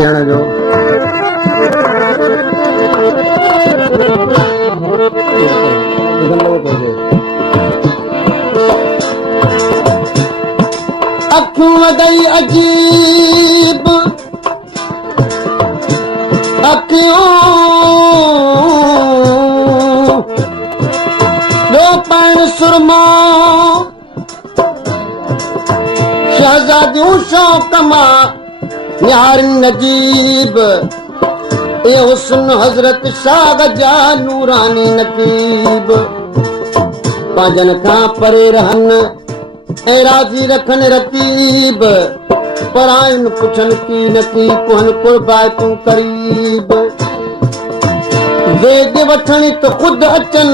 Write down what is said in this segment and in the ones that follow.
भेण जो अखियूं वॾई अजीब अखियूं ॿियो पाइण सुरमा शहज़ादियूं शौक़ मां निहारिन नजीब ए हुस्न हज़रत शाह जा नूरानी नकीब पंहिंजनि खां परे रहन ऐं राज़ी रखन रतीब परायुन पुछन की नकी कोहन कुर्बातूं करीब वेद वठण त खुद अचन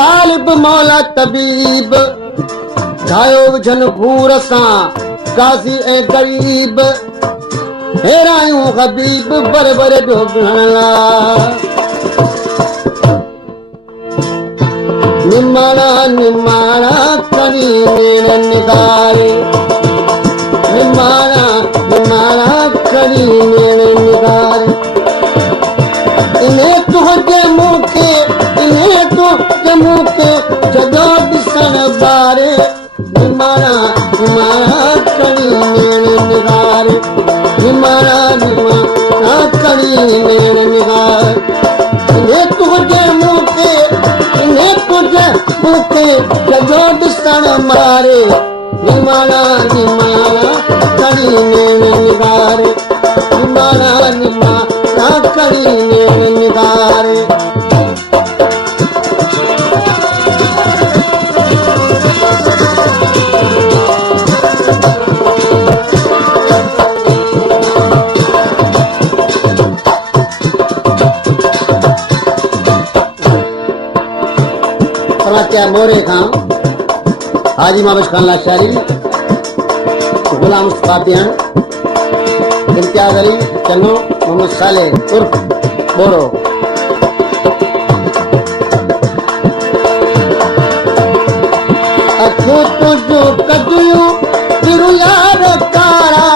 तालिब मौला तबीब घायो विझन भूर सां गाज़ी ऐं गरीब हेरायूं हबीब बर बर जो ला निमाणा निमाणा करी मेण निगारे निमाणा निमाणा करी मेण निगारे इन्हें तुझे मुँह के इन्हें तुझे मुँह के जगह दिसन बारे निमाणा निमाणा करी मेण निगारे निमाणा निमाणा करी मेण निगारे इन्हें तुझे मुँह के इन्हें तुझे मुँह के जगह दिसन मारे निमाणा निमाणा करी मेण निगारे निमाणा निमाणा करी मेण निगारे मोरे खां हाजी माबश खान लाशारी गुलाम मुस्तफा इम्तियाज अली चन्नो मोहम्मद साले उर्फ बोरो अखो तुझो कजूं तिरु यार कारा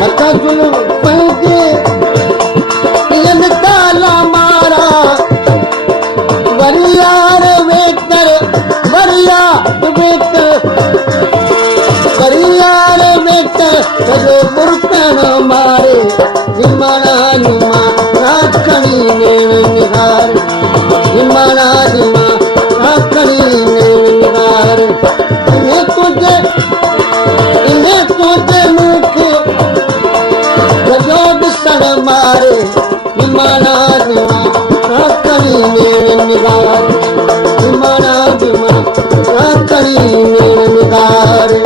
मथा जुल पंहिंजे इन काला मारा वरियार वेकर वरियार वेकर वरियार वेकर सॼो मुर्तन मारे निमाणा निमाणा खणी मेण निगारे निमाणा निमाणा खणी मेण निगारे इन्हें तुझे मुँह के सॼो ॾिसण मारे निमाणा निमाणा खणी मेण निगारे निमाणा निमाणा खणी मेण निगारे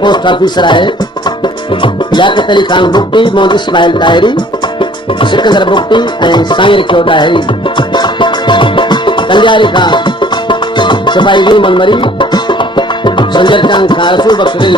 पोस्ट ऑफिसर आहे लियाकत अली खान बुक्टी मोहम्मद इस्माइल ताहिरी सिकंदर बुक्टी ऐं साईं जो ॾाहिरी कल्यारी खां सिपाही गुल मनमरी संजय चंद खां रसूल बख्श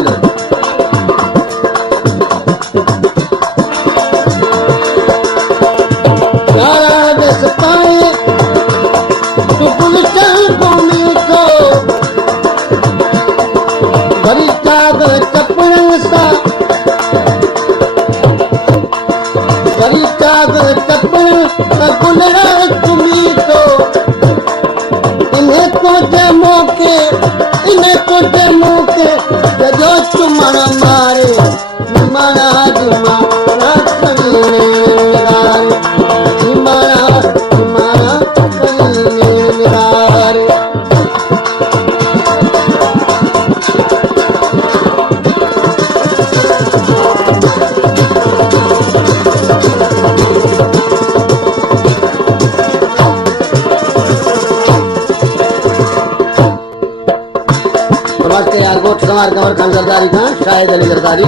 कमर खान जरदारी खां शाहिद अली जरदारी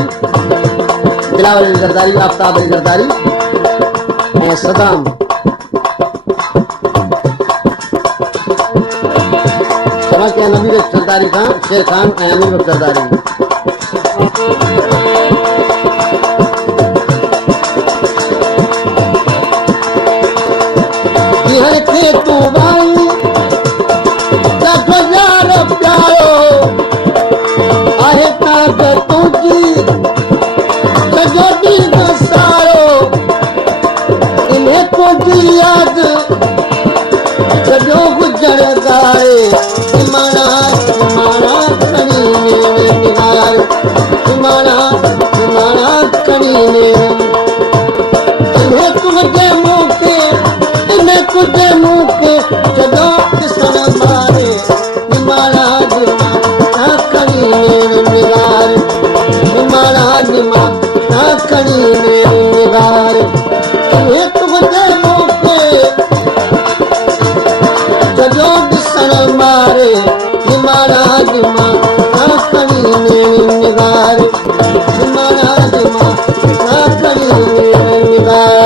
बिलावल अली जरदारी आफ्ताब अली जरदारी ऐं सदाम समझ के नबी जरदारी खां शेर खान ऐं अमीर जरदारी ताकतों की सजो दिल सारो इन्हें को याद सजो गुजर गाए माना माना कणी निगार माना माना कणी इन्हें तुझे मुँह पे इन्हें तुझे मुँह पे सजो किसन मारे माना माना कणी निगार माना माना कणी निगार इन्हें तुझे मुँह पे सजो किसन मारे माना माना कणी निगार माना माना कणी निगार